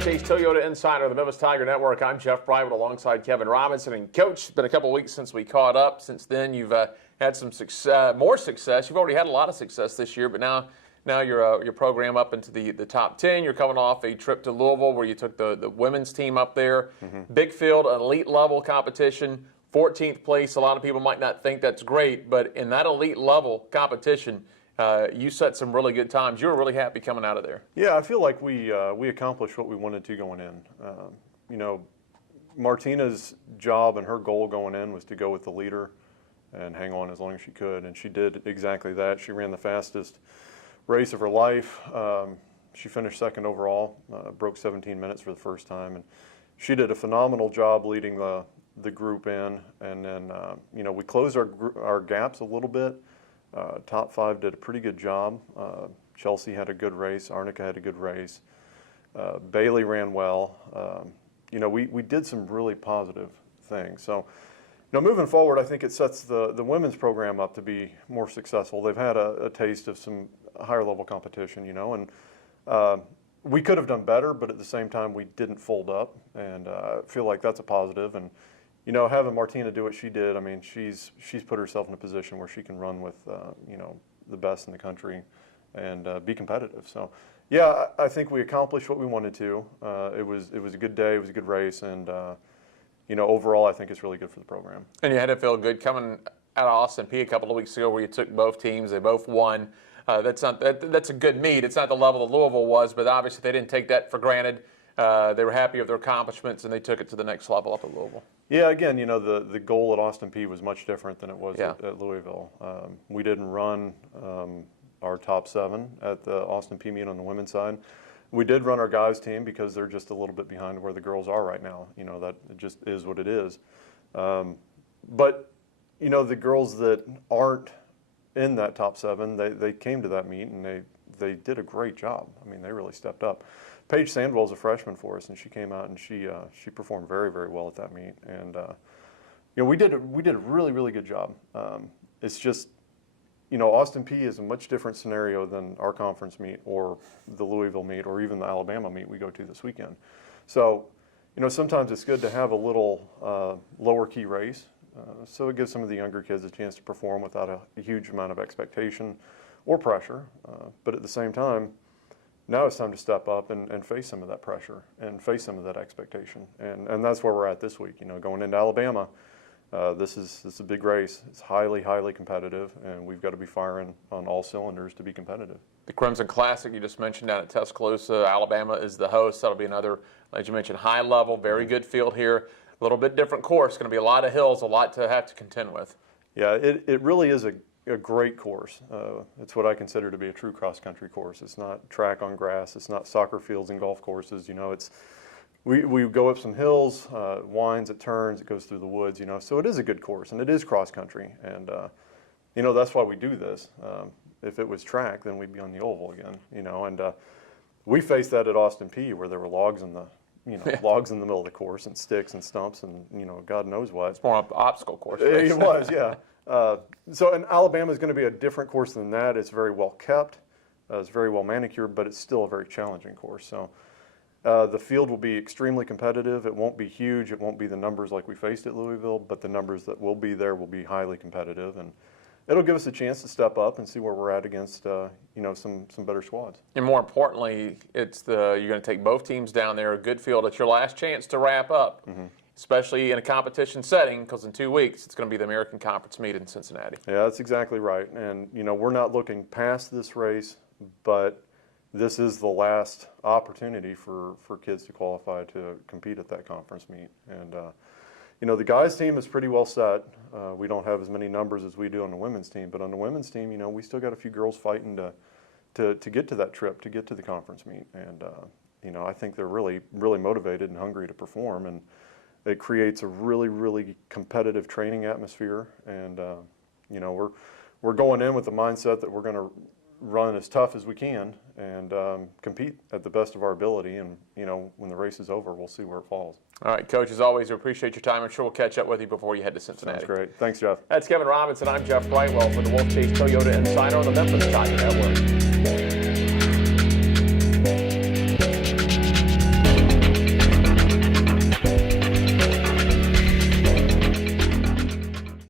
Wolfchase Toyota Insider, the Memphis Tiger Network. I'm Jeff Brightwood alongside Kevin Robinson. And Coach, it's been a couple of weeks since we caught up. Since then, you've had some more success. You've already had a lot of success this year, but now your program up into the top 10. You're coming off a trip to Louisville where you took the women's team up there. Big field, elite level competition, 14th place. A lot of people might not think that's great, but in that elite level competition, you set some really good times. You were really happy coming out of there. Yeah, I feel like we accomplished what we wanted to going in. You know, Martina's job and her goal going in was to go with the leader and hang on as long as she could, and she did exactly that. She ran the fastest race of her life. She finished second overall, broke 17 minutes for the first time, and she did a phenomenal job leading the group in. And then you know, we closed our gaps a little bit. Top 5 did a pretty good job. Chelsea had a good race. Arnica had a good race. Bailey ran well. You know, we did some really positive things. So, you know, moving forward, I think it sets the women's program up to be more successful. They've had a taste of some higher level competition, you know, and we could have done better, but at the same time, we didn't fold up, and I feel like that's a positive. And you know, having Martina do what she did, I mean, she's put herself in a position where she can run with, you know, the best in the country and be competitive. So, yeah, I think we accomplished what we wanted to. It was a good day, it was a good race, and you know, overall, I think it's really good for the program. And you had to feel good coming out of Austin Peay a couple of weeks ago, where you took both teams, they both won. That's a good meet. It's not the level that Louisville was, but obviously they didn't take that for granted. They were happy with their accomplishments, and they took it to the next level up at Louisville. Yeah, again, you know, the goal at Austin Peay was much different than it was at Louisville. We didn't run our top 7 at the Austin Peay meet on the women's side. We did run our guys team because they're just a little bit behind where the girls are right now. You know, that it just is what it is. But, you know, the girls that aren't in that top 7, they came to that meet and they did a great job. I mean, they really stepped up. Paige Sandwell's a freshman for us, and she came out and she performed very, very well at that meet. And you know, we did a really, really good job. It's just, you know, Austin Peay is a much different scenario than our conference meet or the Louisville meet or even the Alabama meet we go to this weekend. So, you know, sometimes it's good to have a little lower key race, so it gives some of the younger kids a chance to perform without a huge amount of expectation or pressure. But at the same time, now it's time to step up and face some of that pressure and face some of that expectation. And that's where we're at this week. You know, going into Alabama, this is a big race. It's highly, highly competitive, and we've got to be firing on all cylinders to be competitive. The Crimson Classic you just mentioned down at Tuscaloosa, Alabama is the host. That'll be another, as you mentioned, high level, very good field here. A little bit different course. Going to be a lot of hills, a lot to have to contend with. Yeah, it really is a great course. It's what I consider to be a true cross-country course. It's not track on grass. It's not soccer fields and golf courses. You know, it's we go up some hills, winds, it turns, it goes through the woods. You know, so it is a good course, and it is cross-country. And you know, that's why we do this. If it was track, then we'd be on the oval again. You know, and we faced that at Austin Peay, where there were logs in the logs in the middle of the course and sticks and stumps and, you know, God knows what. It's more of an obstacle course. It was, yeah. So, and Alabama is going to be a different course than that. It's very well kept. It's very well manicured, but it's still a very challenging course. So the field will be extremely competitive. It won't be huge. It won't be the numbers like we faced at Louisville, but the numbers that will be there will be highly competitive. And it'll give us a chance to step up and see where we're at against, you know, some better squads. And more importantly, it's you're going to take both teams down there, a good field. It's your last chance to wrap up, especially in a competition setting, because in 2 weeks it's going to be the American Conference meet in Cincinnati. Yeah, that's exactly right. And, you know, we're not looking past this race, but this is the last opportunity for kids to qualify to compete at that conference meet. And, you know, the guys' team is pretty well set. We don't have as many numbers as we do on the women's team, but on the women's team, you know, we still got a few girls fighting to get to that trip, to get to the conference meet. And, you know, I think they're really, really motivated and hungry to perform, and it creates a really, really competitive training atmosphere. And, you know, we're going in with the mindset that we're going to run as tough as we can and compete at the best of our ability. And, you know, when the race is over, we'll see where it falls. All right, Coach, as always, we appreciate your time. I'm sure we'll catch up with you before you head to Cincinnati. Sounds great. Thanks, Jeff. That's Kevin Robinson. I'm Jeff Brightwell for the Wolfchase Toyota Insider on the Memphis Tiger Network.